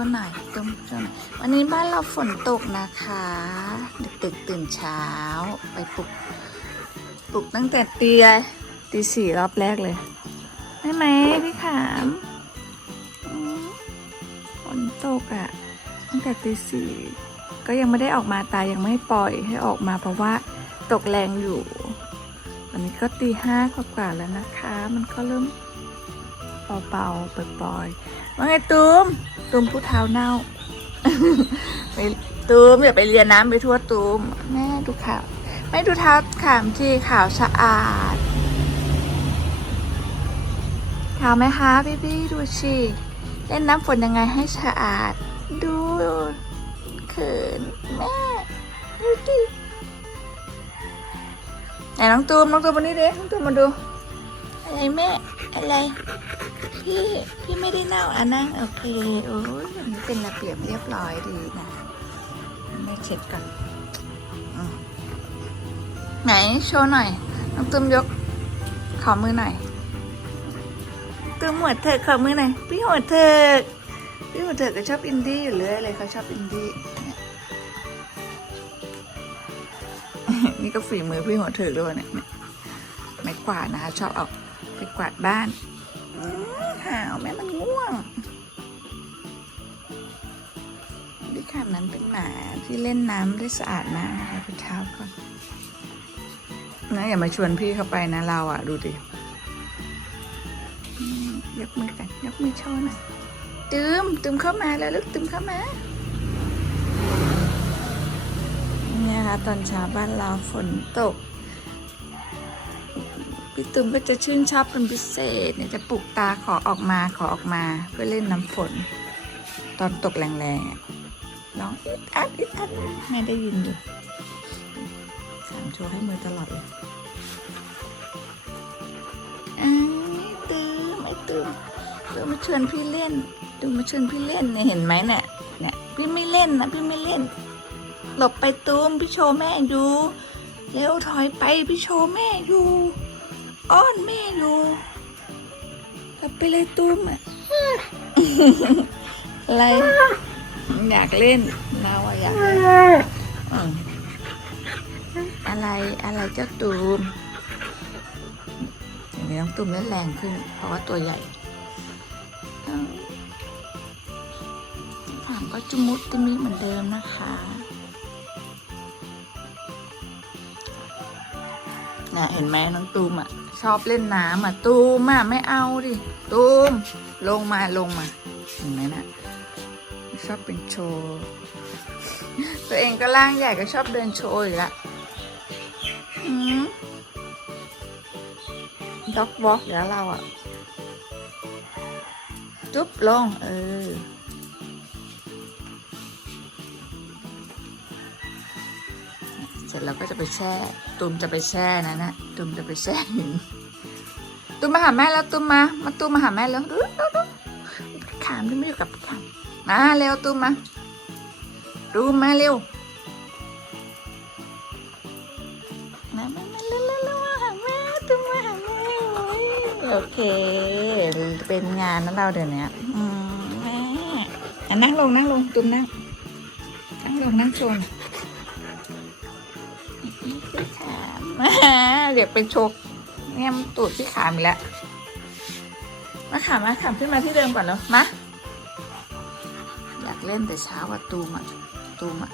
ว์หน่อยตุ้มโชว์หน่อยวันนี้บ้านเราฝนตกนะคะดึกๆตื่นเช้าไปปลุกปลุกตั้งแต่ตีอะไรตีสี่รอบแรกเลยได้ไหมพี่ขามอืมฝนตกอะ่ะ ตั้งแต่ตีสี่ก็ยังไม่ได้ออกมาตายังไม่ปล่อยให้ออกมาเพราะว่าตกแรงอยู่วันนี้ก็ตีห้ากว่าๆแล้วนะคะ มันก็เริ่มเบาๆปล่อยๆ ว่าไงตูมตูมผู้เท้าเน่าไปตูมอย่าไปเรียนน้ำไปทั่วตูมแม่ดูข่าวไม่ดูเท้าขามที่ขาวสะอาดขาวไหมคะพี่พี่ดูสิเล่นน้ำฝนยังไงให้สะอาด ดูเขินแม่ดูดิไหนน้องตูมน้องตูมมานี่ดิน้องตูมมาดูอะไรแม่ อะไร พี่พี่ไม่ได้เน่าอะนั่งโอเคโอ้ยอันนี้เป็นระเบียบเรียบร้อยดีนะแม่เช็ดก่อนไหนโชว์หน่อยน้องตูมยก ขอมือหน่อยตูมหัวเถิกขอมือหน่อยพี่หัวเถิกพี่หัวเถิกก็ชอบอินดี้อยู่เลยเลยเขาชอบอินดี้เนี่ยนี่ก็ฝีมือพี่หัวเถิกด้วยเนี่ยไม้กวานะคะชอบเอา กวาดบ้านอืมหาวแม่มันง่วงดิคำนั้นเป็นหมาที่เล่นน้ำได้สะอาดมากนะคะพี่เช้าก่อนนะอย่ามาชวนพี่เข้าไปนะเราอะ ดูดิยกมือกันยกมือโชว์หน่อยตืมตืมเข้ามาแล้วลูกตืมเข้ามาเนี่ยค่ะตอนเช้าบ้านเราฝนตก พี่ตุมก็จะชื่นชอบเป็นพิเศษเนี่ยจะปลุกตาขอออกมาขอออกมาเพื่อเล่นน้ำฝน ตอนตกแรงๆอะร้องอิดอัดอิดอัดแม่ได้ยินอยู่สามโชว์ให้มือตลอดเลยอ้ายตืมไอ้ตืมดูมาชวนพี่เล่นดูมาชวนพี่เล่นเนี่ยเห็นไหมเนี่ยเนี่ยพี่ไม่เล่นนะพี่ไม่เล่น หลบไปตูมพี่โชว์แม่อยู่เร็วถอยไปพี่โชว์แม่อยู่ อ้อนแม่อยู่กลับไปเลยตูมอะอะไรอยากเล่นเราอะอยากเล่นอืมอะไรอะไรเจ้าตูมอย่างนี้น้องตูมเล่นแรงขึ้น เพราะว่าตัวใหญ่ถามก็จุมุตติมิเหมือนเดิมนะคะน่ะเห็นไหมน้องตูมอะ ชอบเล่นน้ำอะ ตูมอะไม่เอาดิ ตูม ลงมาลงมาเห็นไหมนะชอบเป็นโชว์ ตัวเองก็ร่างใหญ่ก็ชอบเดินโชว์อีกละด็อกวอล์กแล้วเราอะ จุ๊บลง เออ ร็จแล้วก็จะไปแช่ ตุมจะไปแช่นะนะตุมจะไปแช่หินตุมมาหาแม่แล้วตุมมามาตุมมาหาแม่แล้วดูดูดูขามที่ไม่อยู่กับขามมาเร็วตุมมาตุมมาเร็วมามามาเร็วเร็วเร็วมาหาแม่ตุมมาหาแม่โอเค เป็นงานนะเราเดี๋ยวนี้แม่อะนั่งลงนั่งลงตุมนั่งนั่งลงนั่งชน เดี๋ยวเป็นโชกแง้มตูดพี่ขามอีกแล้ว มาขามมาขามขึ้นมาที่เดิมก่อนแล้วมา อยากเล่นแต่เช้าอะตูมอะตูมอะ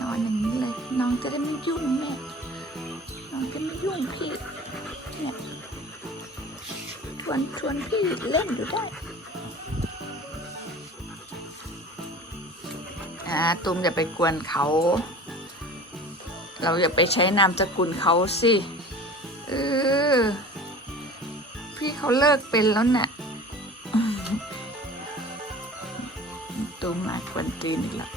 นอนอย่างนี้เลย น้องจะได้ไม่ยุ่งแม่ น้องจะไม่ยุ่งพี่ เนี่ยชวนชวนพี่เล่นอยู่ได้อ่าตุมอย่าไปกวนเขา เราอย่าไปใช้นามสกุลเขาสิเออพี่เขาเลิกเป็นแล้วน่ะตุ้มมากวนตีนอีกแล้ว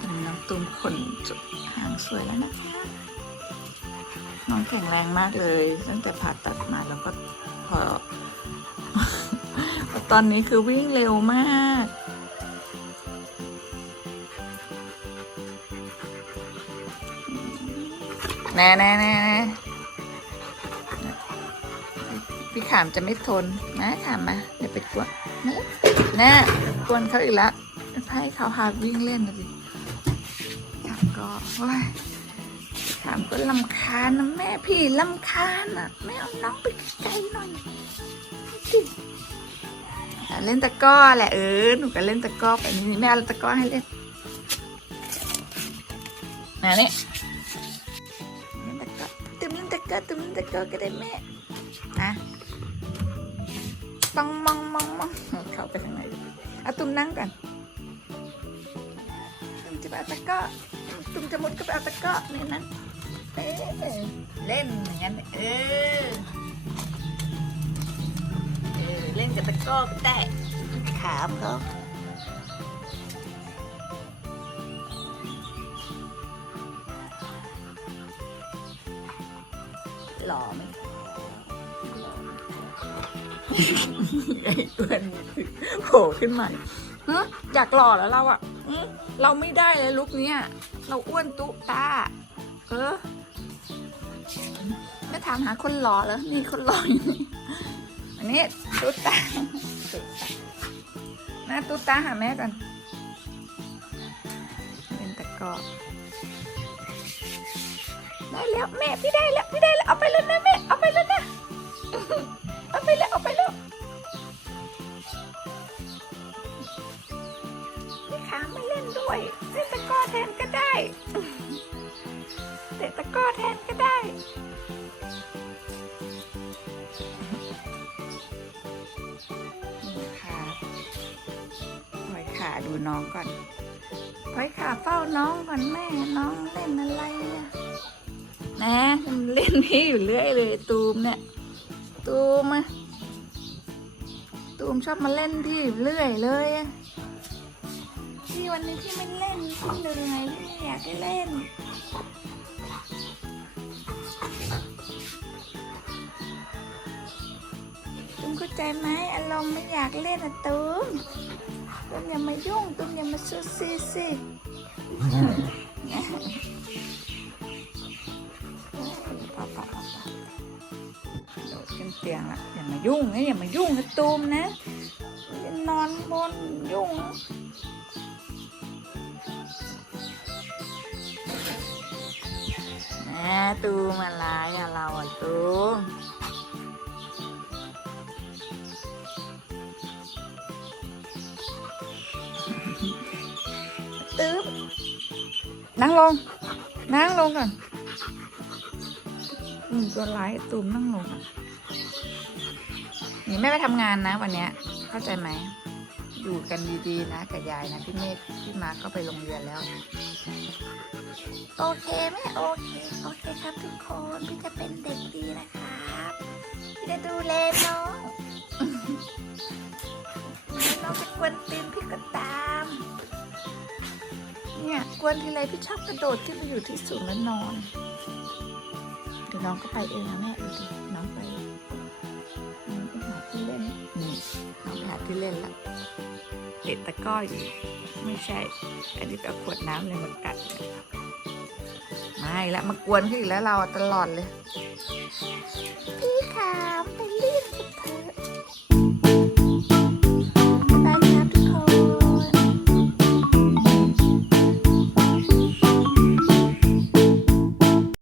ตอนนี้น้องตุ้มขนจุดหางสวยแล้วนะคะน้องแข็งแรงมากเลย ตั้งแต่ผ่าตัดมาแล้วก็พอตอนนี้คือวิ่งเร็วมาก แน่แน่แน่แน่พี่ขามจะไม่ทนนะขามมาเดี๋ยวไปกวนนะแน่กวนเขาอีกแล้วให้เขาหาวิ่งเล่นนะดิขามก็โอ้ยขามก็ลำคาญนะแม่พี่ลำคาญอะแม่เอาน้องไปไกลหน่อยเล่นตะก้อแหละเออหนูก็เล่นตะก้อไปนี่แม่เอาตะก้อให้เล่นมานี่เล่น ตุ้มเล่นตะก้อตุ้มเล่นตะก้อก็ได้แม่ นะต้องมองมองมองเข้าไปทางไหนเอาตุ้มนั่งก่อนตุ้มจะไปเอาตะก้อตุ้มจะมุดก็ไปเอาตะก้อในนั้นเอ๊ะเล่นอย่างนั้นเออเออเล่นกับตะก้อก็ได้ขาเขา อไหมไอ้อ้วนโผล่ขึ้นมาฮะอยากหล่อแล้วเราอะหึเราไม่ได้เลยลุกเนี้ยเราอ้วนตุ๊ตาเออไม่ถามหาคนหล่อแล้วนี่คนหล่ออยู่นี่อันนี้ตุ๊ตาตุ๊ตาหน้าตุ๊ตาหาแม่ก่อนเป็นตะกร้อ ได้แล้วแม่พี่ได้แล้วพี่ได้แล้วเอาไปแล้วนะแม่เอาไปแล้วนะเอาไปแล้วเอาไปแล้วพี่ขาไม่เล่นด้วยเล่นตะกร้อแทนก็ได้เตะตะกร้อแทนก็ได้นี่ค่ะปล่อยขาดูน้องก่อนปล่อยขาเฝ้าน้องก่อนแม่น้องเล่นอะไรอะ นะมันเล่นนี่อยู่เรื่อยเลยตูมเนี่ย ตูมอะตูมชอบมาเล่นพี่อยู่เรื่อยเลยพี่วันนี้พี่ไม่เล่นพี่เหนื่อยพี่อยากให้เล่นตูมเข้าใจไหมอารมณ์ไม่อยากเล่นอะตูมตูมอย่ามายุ่งตูมอย่ามาซูซี่สิ ตียงละอย่ามายุ่งนะอย่ามายุ่งนะตูมนะจะนอนบนยุ่งนะแหมตูมอะไรอะเราอะตูมตูมนั่งลง นั่งลงก่อนอืมตัวร้ายตูมนั่งลงอะ นี่ไม่ไปทำงานนะ วันเนี้ยเข้าใจไหม อยู่กันดีๆนะกับยายนะพี่เมฆพี่มาก็ไปโรงเรียนแล้ว โอเคไหมโอเค โอเคครับทุกคนพี่จะเป็นเด็กดีนะครับพี่จะดูแลน้องน้องจะกวนตีนพี่ก็ตาม เนี่ยกวนทีไรพี่ชอบกระโดดขึ้นไปอยู่ที่สูงแล้วนอนเดี๋ยวน้องก็ไปเองนะแม่ดูดิน้องไป ที่เล่นละเด็ดตะก้อยไม่ใช่ อันนี้เอาขวดน้ำเลยมากัดไม่ละมากวนขึ้นแล้วเราตลอดเลย พี่ขาไปรีบเถอะ